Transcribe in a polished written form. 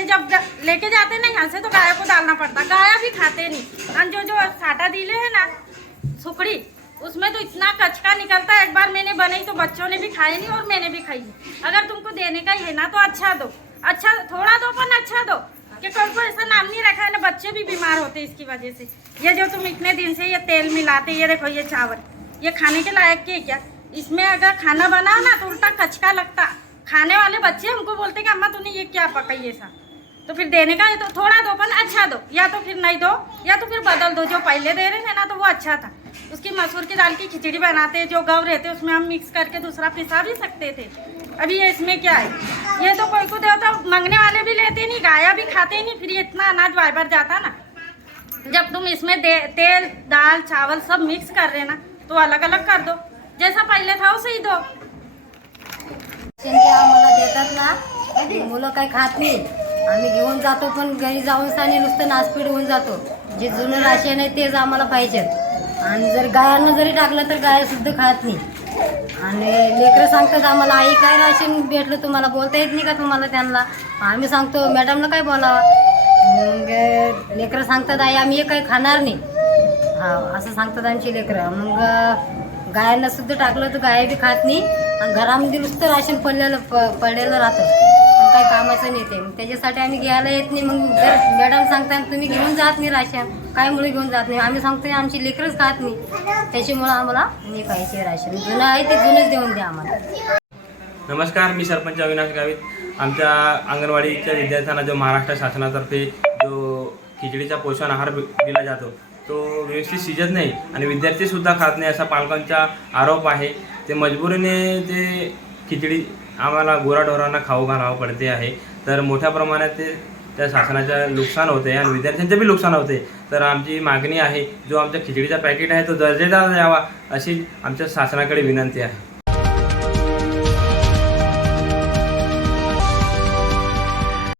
ये जब लेके जाते ना यहाँ से तो गाय को डालना पड़ता, गाय भी खाते नहीं। और जो साटा दिले है ना सुकड़ी, उसमें तो इतना कचका निकलता है। एक बार मैंने बनाई तो बच्चों ने भी खाई नहीं और मैंने भी खाई नहीं। अगर तुमको देने का ही है ना तो अच्छा दो, अच्छा थोड़ा दो पर अच्छा दो, कि कोई को ऐसा नाम नहीं रखा है ना, बच्चे भी बीमार होते इसकी वजह से। ये जो तुम इतने दिन से ये तेल मिलाते, ये देखो ये चावल, ये खाने के लायक के क्या? इसमें अगर खाना बनाओ ना तो उल्टा कचका लगता। खाने वाले बच्चे हमको बोलते कि अम्मा तूने ये क्या पकाई ये सब। तो फिर देने का है तो थोड़ा दो पर अच्छा दो, या तो फिर नहीं दो या तो फिर बदल दो। जो पहले दे रहे थे ना तो वो अच्छा था। उसकी मसूर की दाल की खिचड़ी बनाते, जो गव रहते उसमें हम मिक्स करके दूसरा पिसा भी सकते थे। अभी ये इसमें क्या है, ये तो कोई को दे तो मांगने वाले भी लेते नहीं, गाया भी खाते नहीं, फिर इतना अनाज वाइबर जाता ना। जब तुम इसमें तेल दाल चावल सब मिक्स कर रहे ना तो अलग अलग कर दो, जैसा पहले था वैसे ही दो। आम्हाला देतात ना, मुलं काही खात नाही, आम्ही घेऊन जातो, पण घरी जाऊन साने नुसतं नासपीड होऊन जातो। जे जुनं राशन आहे तेच आम्हाला पाहिजेत। आणि जर गायांना जरी टाकलं तर गाय सुद्धा खात नाही। आणि लेकरं सांगतात आम्हाला, आई काय राशन भेटलं तुम्हाला, बोलता येत नाही का तुम्हाला त्यांना? आम्ही सांगतो मॅडमला काय बोलावा, मग लेकरं सांगतात आई आम्ही हे काही खाणार नाही, हा असं सांगतात आमची लेकरं। मग गायांना सुद्धा टाकलं तर गाय बी खात नाही आणि घरामध्ये नुसतं राशन पडलेलं राहतं, पण काही कामाचं नाही ते। मग त्याच्यासाठी आम्ही घ्यायला येत नाही। मग जर मॅडम सांगतात तुम्ही घेऊन जात नाही राशन, काय मुळे घेऊन जात नाही, आम्ही सांगतो आमची लेकरच खात नाही, त्याच्यामुळं आम्हाला नाही पाहिजे राशन। जुनं आहे ते जुनंच देऊन द्या आम्हाला। नमस्कार, मी सरपंच अविनाश गावित। आमच्या अंगणवाडीच्या विद्यार्थ्यांना जो महाराष्ट्र शासनातर्फे जो खिचडीचा पोषण आहार दिला जातो तो व्यवस्थित शिजत नाही आणि विद्यार्थीसुद्धा खात नाही असा पालकांचा आरोप आहे। ते मजबुरीने ते खिचडी आम्हाला गुराढोरांना खाऊ घालावं पडते आहे। तर मोठ्या प्रमाणात ते त्या शासनाचं नुकसान होते आणि विद्यार्थ्यांचं बी नुकसान होते। तर आमची मागणी आहे जो आमचा खिचडीचा पॅकेट आहे तो दर्जेदार द्यावा अशी आमच्या शासनाकडे विनंती आहे।